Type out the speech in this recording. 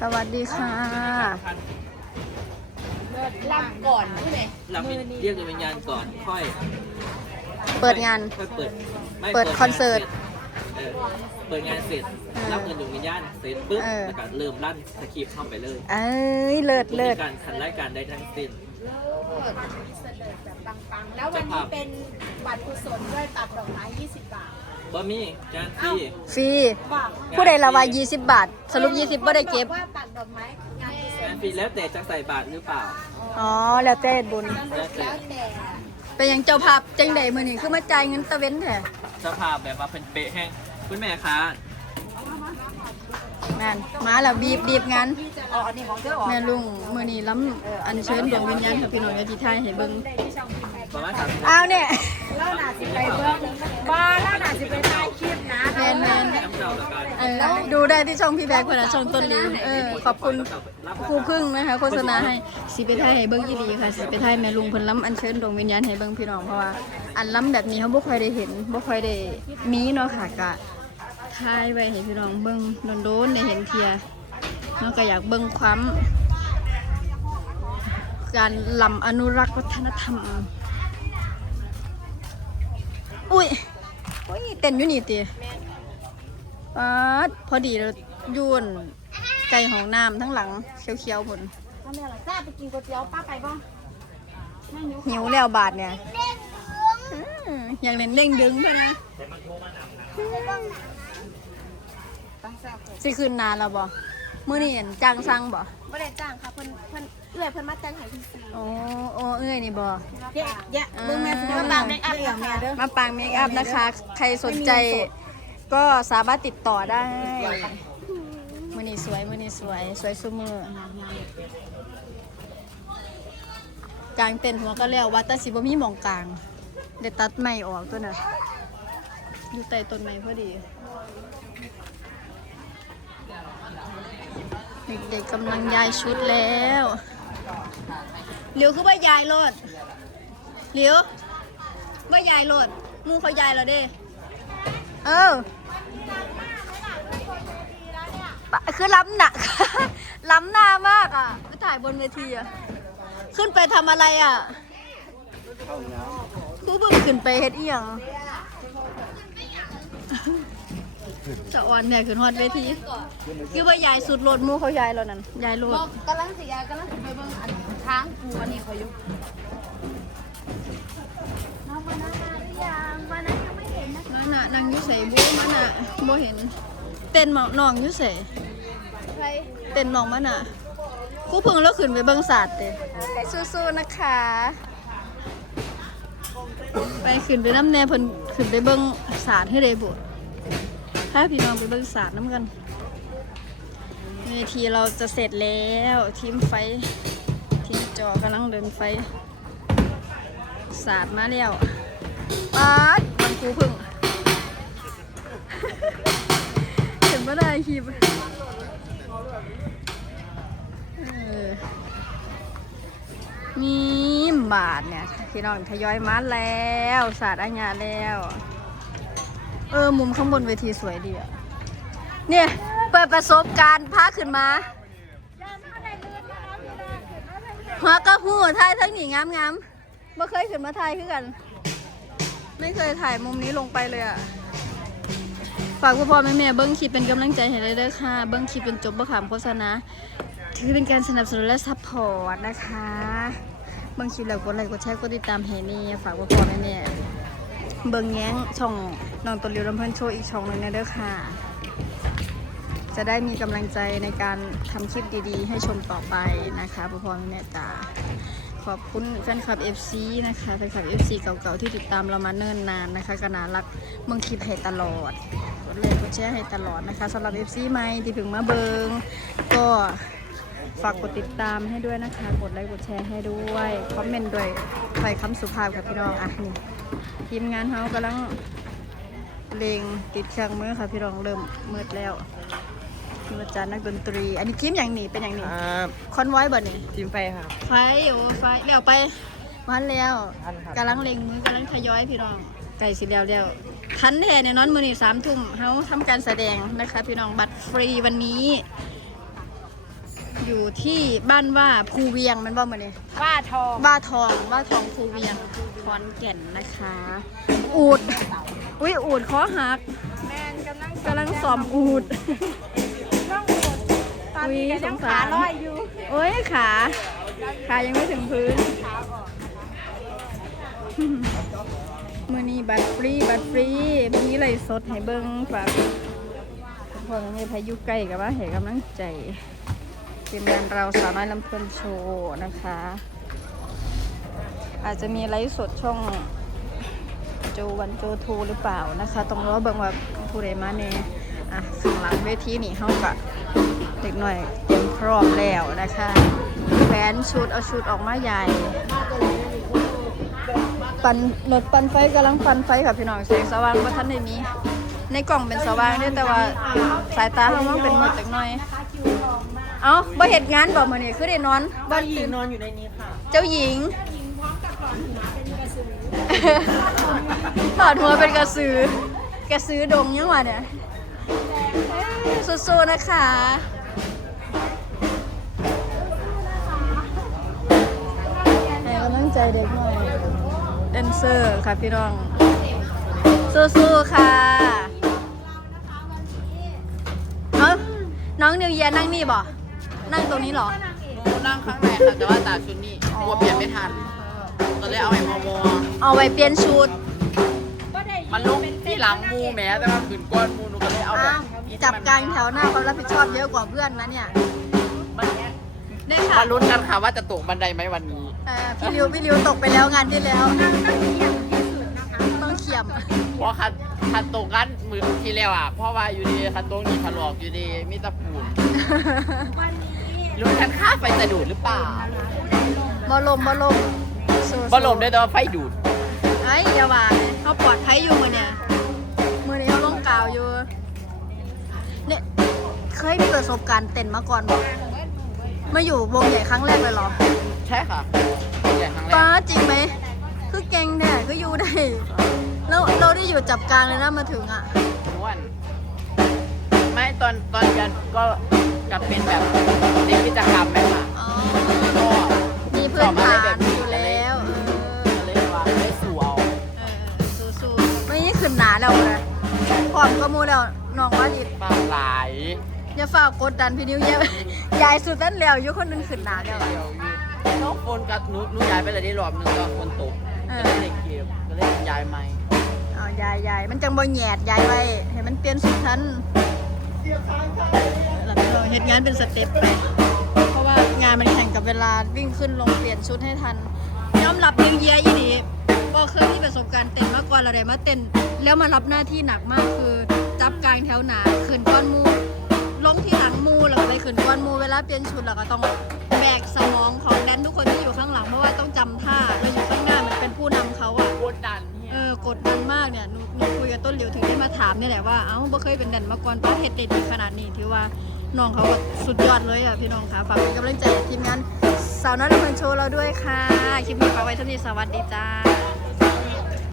สวัสดีค่ะ รับก่อนผู้ใดเราเรียกดวงวิญญาณก่อนค่อยเปิดงาน ค่อยเปิดไม่เปิดคอนเสิร์ตเออเปิดงานเสร็จเออรับเงินดวงวิญญาณเสร็จปุ๊บเออ แล้วก็เริ่มลั่นสคริปต์เข้าไปเลยเอ้ยเลิศเลิศมีการขันรายการได้ทั้งสิ้นปังๆแล้ววันนี้เป็นบัตรกุศลด้วยตัดดอกไม้20 บาท บ่มีงานฟรีฟรีบอกผู้ใดละว่า20 บาท สรุป 20บ่ได้เก็บ ว่าตัดดอกไม้งานกุศลงานฟรีแล้วแต่จะใส่บาทหรือเปล่า อ๋อ แล้วแต่บุญ แล้วแต่แล้วแต่เป็นหยังเจ้าภาพจังใดมื้อนี้คือมาจ่ายเงินตะเว้นแท้ สภาพแบบว่าเป็นเป๊ะแห้งคุณแม่คะ นั่นมาแล้วบีบบีบงานอ๋ออันนี้ของเธออ๋อแม่ลุงมื้อนี้ล้ำอัญเชิญดวงวิญญาณของพี่น้องยาติไทยให้เบิ่งประมาณสามสิบอ้าวเนี่ยแล้วน่าสิไปเบิ่งบ้าแล้วน่าสิไปถ่ายคลิปนะแม่นแม่นน้ำเจ้าแล้วกันเออดูได้ที่ช่องพี่แบกคนละช่องต้นลิวเออขอบคุณครูพึ่งนะคะโฆษณาให้สิไปไทยให้เบิ้งอีดีค่ะสิไปไทยแม่ลุงเพิ่นล้ำอัญเชิญดวงวิญญาณให้เบิ้งพี่น้องเพราะว่าอันล้ำแบบนี้เขาบ่ค่อยได้เห็นบ่ค่อยได้มีเนาะค่ะกะ ทายไว้ให้พี่น้องเบิ้งโดนๆได้เห็นเทียเนาะก็อยากเบิ้งความการลำอนุรักษ์วัฒนธรรม อุ้ยโอ้ยเต้นอยู่นี่ติป๊าดพอดีเลยยวนไก่ห้องน้ำทั้งหลังเขียวๆผลทำไมล่ะทราบไปกินก๋วยเตี๋ยวป้าไปบ่นั่งอยู่หิวแล้วบาทเนี่ยอืมอยากเล่นเด้งดึงเพื่อนนะ ตั้งแซ่บเลยสิคืนนานแล้วบ่มื้อนี้เห็นจ้างสั่งบ่บ่ได้จ้างค่ะเพิ่นเพิ่นเอื้อยเพิ่นมาแต่งให้พี่ซีโอ้โอ้เอ้ยนี่บ่เยอะเยอะเบิ่งแม่สิมาบางเมคอัพเหลือแม่เด้อมาปางเมคอัพนะคะ ใครสนใจ ก็สามารถติดต่อได้มื้อนี้สวยมื้อนี้สวย สวยซุมือกลางเต็นท์หัวก็แล้วว่าแต่สิบ่มีหมองกลางเดี๋ยวตัดไม้ออกตัวน่ะอยู่ใต้ต้นไม้พอดี เด็กๆกำลังย้ายชุดแล้วเหลียวคือว่ายายโลดเหลียวว่ายายโลดหมูเขายายแล้วเด้ เออปะคือล้ำหนัก ล้ำหน้ามากอะไปถ่ายบนเวทีอะ ขึ้นไปทำอะไรอะครูบึงขึ้นไปเฮ็ดอีหยัง จะอ่อนเนี่ยขึ้นฮอดเวทีคือว่ายายสุดโลดหมูเขายายแล้วนั่นยายโลดบอกกำลังสิยายกำลังสิไปเบิ่งอันช้างกูอันนี้เขาอยู่น้องมานาหรือยังมานายังไม่เห็นนะมันน่ะนางอยุใส่บูมันน่ะบ่เห็น เต้นหมอกน้องอยุใส่ใครเต้นน้องมันน่ะครูเพิ่งแล้วขึ้นไปเบิ่งศาสตร์เต้สู้ๆนะคะไปขึ้นไปน้ำแน่เพิ่นขึ้นไปเบิ่งศาสตร์ให้ได้บุ ถ้าพี่น้องไปเบิ่งศารน้ำกันเวทีเราจะเสร็จแล้วทีมไฟทีมจอกำลังเดินไฟศาสตร์มาแล้วป๊าดมันครูเพิ่งเห็นว่าได้คลิปมีบาทเนี่ยพี่น้องทยอยมาแล้วศาสตร์อัญญาแล้ว เออ มุมข้างบนเวทีสวยดีอะ เนี่ย เปิดประสบการณ์พาขึ้นมาหัวกระหูถ่ายทั้งหนีงามงามไม่เคยขึ้นมาถ่ายคือกัน ไม่เคยถ่ายมุมนี้ลงไปเลยอะ ฝากพ่อพ่อแม่แม่เบิ้งคลิปเป็นกำลังใจให้เลยเด้อค่ะ เบิ้งคลิปเป็นจบบ่ขามโฆษณา ถือเป็นการสนับสนุนและซัพพอร์ตนะคะ เบิ้งคลิปแล้วกดไลค์กดแชร์กดติดตามให้นี่ ฝากพ่อพ่อแม่แม่ เบิงแย้งช่องน้องตัวเลียวลำเพิ่นโชว์อีกช่องหนึ่งนะเด้อค่ะ จะได้มีกำลังใจในการทำคลิปดีๆ ให้ชมต่อไปนะคะพ่อพ่อแม่แม่จ๋าขอบคุณแฟนคลับ FC นะคะแฟนคลับ FC เก่าๆที่ติดตามเรามาเนิ่นนานนะคะกนารักเบิ่งคลิปให้ตลอดกดไลค์กดแชร์ให้ตลอดนะคะสำหรับ FC ใหม่ที่เพิ่งมาเบิงก็ฝากกดติดตามให้ด้วยนะคะ กดไลค์กดแชร์ให้ด้วย คอมเมนต์ด้วยถ้อยคำสุภาพค่ะพี่น้องอะนี่ ทีมงานเฮากำลังเลงติดเครื่องมือค่ะพี่น้องเริ่มมืดแล้วทีมอาจารย์นักดนตรี อันนี้ทีมอย่างนี้เป็นอย่างนี้ครับคอนไว้บ่นี่ทีมไฟครับไฟโอ้ไฟแล้วไปวันแล้วทันครับกำลังเล็งมือกำลังทยอยพี่น้องไก่สิแล้วแล้วทันแท้เนี่ยนอนมือนี่สามทุ่มเฮาทำการแสดงนะคะ พี่น้องบัตรฟรีวันนี้ อยู่ที่บ้านว่าภูเวียงแมันบ่มาเนี่ยว่าทองบ้าทองบ้าทองภูเวียง ขอนแก่นนะคะ อูด อุ้ยอูดขอหักแมนกำลังกำลังสอมอูดต้องหมดตอนนี้อุ๊ก็ยยังสงสาขารลอยอยู่โอ้ยขา ขายังไม่ถึงพื้นขาออกมือนี้บัตรฟรีบัตรฟรีมีอะไรสดให้เบิ้งฝากทุกคนมีพายุใกล้กับว่าให้กำลังใจทีมงานเราสาวน้อยลำเพลินโชว์นะคะ อาจจะมีไลฟ์สดช่องโจวันโจทูหรือเปล่านะคะต้องรอเบิ่งว่าผู้ใดมาแน่อะข้างหลังเวทีนี่เฮากะเด็กหน่อยเตรียมพร้อมแล้วนะคะแผนชุดเอาชุดออกมาใหญ่ ปันรถปันไฟกำลังปันไฟค่ะพี่น้องแสงสว่างว่าท่านได้มี ในกล่องเป็นสว่างเด้อแต่ว่าสายตาข้างนอกเป็นมืดจักหน่อย เอ้าบ่เฮ็ดงานบ่มื้อนี้คือได้นอนบ่ตื่นนอนอยู่ในนี้ค่ะ เจ้าหญิง ถอดหัวเป็นกระสือ กระสือดงยังวะเนี่ยเอ้ยสู้ๆนะคะให้กำลังใจเด็กหน่อยแดนเซอร์ค่ะพี่น้อง สู้ๆค่ะเอ้าน้องนิวเยียนั่งนี่บ่นั่งตรงนี้เหรอนั่งข้างในค่ะแต่ว่าตากชุดนี้กลัวเปลี่ยนไม่ทัน ก็เลยเอาไอ้มอมอเอาไว้เปลี่ยนชุด มันลงที่หลังมูแหม้แต่ว่าขืนก้อนมูหนูก็เลยเอาแบบอ้าวจับกลางแถวหน้าความรับผิดชอบเยอะกว่าเพื่อนนะเนี่ยมันนี่ค่ะมาลุ้นกันค่ะว่าจะตกบันไดไหมวันนี้ เอ่อพี่ริวพี่ริวตกไปแล้วงานที่แล้ว ต้องเขียมเพราะคันคันตกกันมือที่แล้วอะ เพราะว่าอยู่ดีคันตรงนี้ถลอกอยู่ดีมีตะปูนลุ้นกันค่าไฟจะดูดหรือเปล่า บอลมบอลม สู้ๆบอลลมได้แต่ว่าไฟดูด ไอ้ยอย่าว่าเลยเขาปลอดภัยอยู่มือเนี่ยมือนี้เขาลงกาวอยู่เนี่ยเคยมีประสบการณ์เต้นมาก่อนบอกมาอยู่วงใหญ่ครั้งแรกเลยเหรอใช่ค่ะใหญ่ครั้งแรป้ากจริงไหมคือเก่งเนี่ยก็อยู่ได้แล้วเราได้อยู่จับกลางเลยนะมาถึงอะอ้วนไม่ตอนตอนเรียนก็กลับเป็นแบบเด็กกิจกรรมไหมค่ะอ๋อ ก็มูแล้วน้องว่าดิปลาไหลอย่าฝ่ากกดดันพี่นิ้วเยอะยายสุดนั่นแล้วอยุคนหนึงขึ้นหนาแล้วเดียวอยู่น้องคนกับหนูหนูย้ายไปเลยได้รอบนึงก็คนตกเออ ก็เลยเด็กเกมก็เลยย้ายใหม่เอายายยายมันจังบ่แหยดยายไว้ให้มันเปลี่ยนสุดทันแล้วเราเฮ็ดงานเป็นสเต็ปไป เพราะว่างานมันแข่งกับเวลาวิ่งขึ้นลงเปลี่ยนชุดให้ทันยอมรับนิวเยียยี่ดีบอเคยมีประสบการณ์เต้นมาก่อนอะไรมาเต้นแล้วมารับหน้าที่หนักมากคือ จับกลางแถวหนาขึ้นก้อนมูลงที่หลังมูแล้วก็ไปขึ้นก้อนมูเวลาเปลี่ยนชุดเราก็ต้องแบกสมองของแดนทุกคนที่อยู่ข้างหลังเพราะว่าต้องจำท่าเราอยู่ข้างหน้ามันเป็นผู้นำเขาอะ กดดันเออกดดันมากเนี่ยหนูหนูคุยกับต้นเหลียวถึงได้มาถามนี่แหละว่า เอ้าบ่เคยเป็นแดนมาก่อนป้าเฮ็ดได้ดีขนาดนี้ถือว่าน้องเขาก็สุดยอดเลยอะพี่น้องค่ะฝากเป็นกำลังใจทีมงานสาวน้อยละเมินโชว์เราด้วยค่ะ คลิปนี้ฝากไว้เท่านี้สวัสดีจ้า